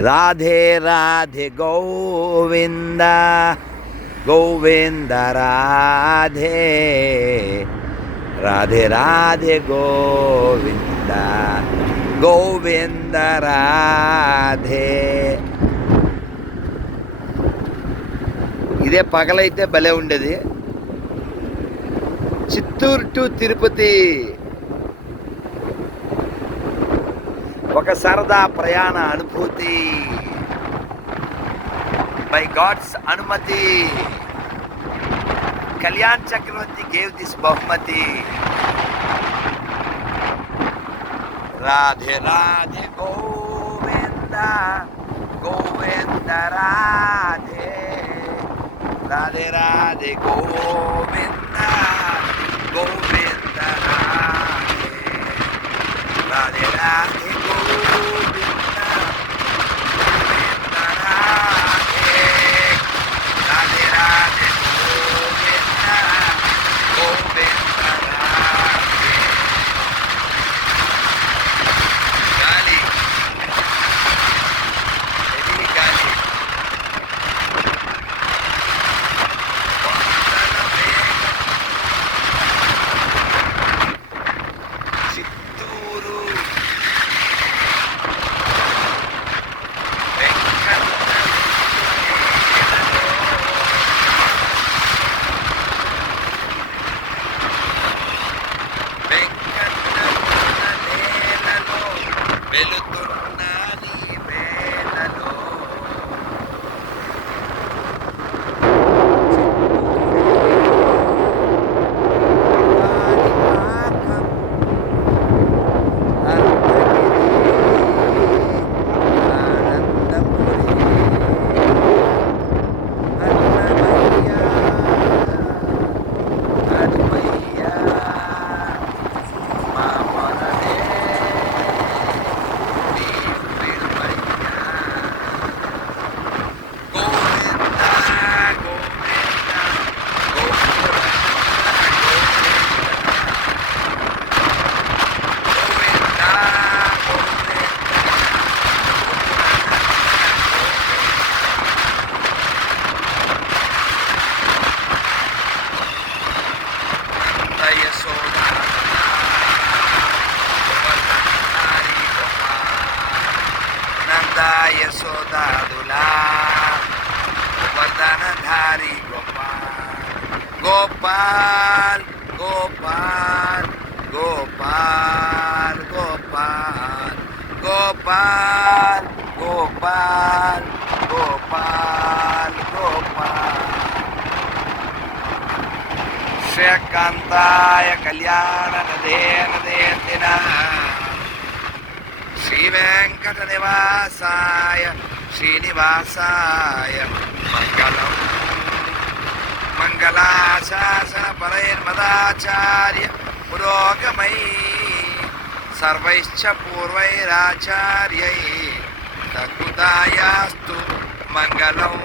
రాధే రాధే గోవింద గోవింద రాధే రాధే రాధే గోవింద గోవింద రాధే. ఇదే పగలైతే భలే ఉండేది. చిత్తూరు టు తిరుపతి ఒక సరదా ప్రయాణ అనుభూతి. బై గాడ్స్ అనుమతి. కళ్యాణ్ చక్రవర్తి గేవ్ దిస్ బహుమతి. రాధే రాధే గోవింద గోవింద రాధే. రాధే రాధే గోవింద గోవింద. Velotón. నందాయ సోదాదులా గోవర్ధనధారి గోపాల్ గోపాల్ గోపాల్ గోపాల్ గోపాల్ గోపాల్ గోపాల్ గోపాల్ గోపాల్ శ్రేయకాంతాయ కళ్యాణ నదే నదేందిన శ్రీ వెంకట నివాసాయ శ్రీనివాసాయ మంగళం మంగళాశాసన పరైర్మదాచార్య పురోగమై సర్వైశ్చ పూర్వైరాచార్యై తగ్గుదాయాస్తు మంగళం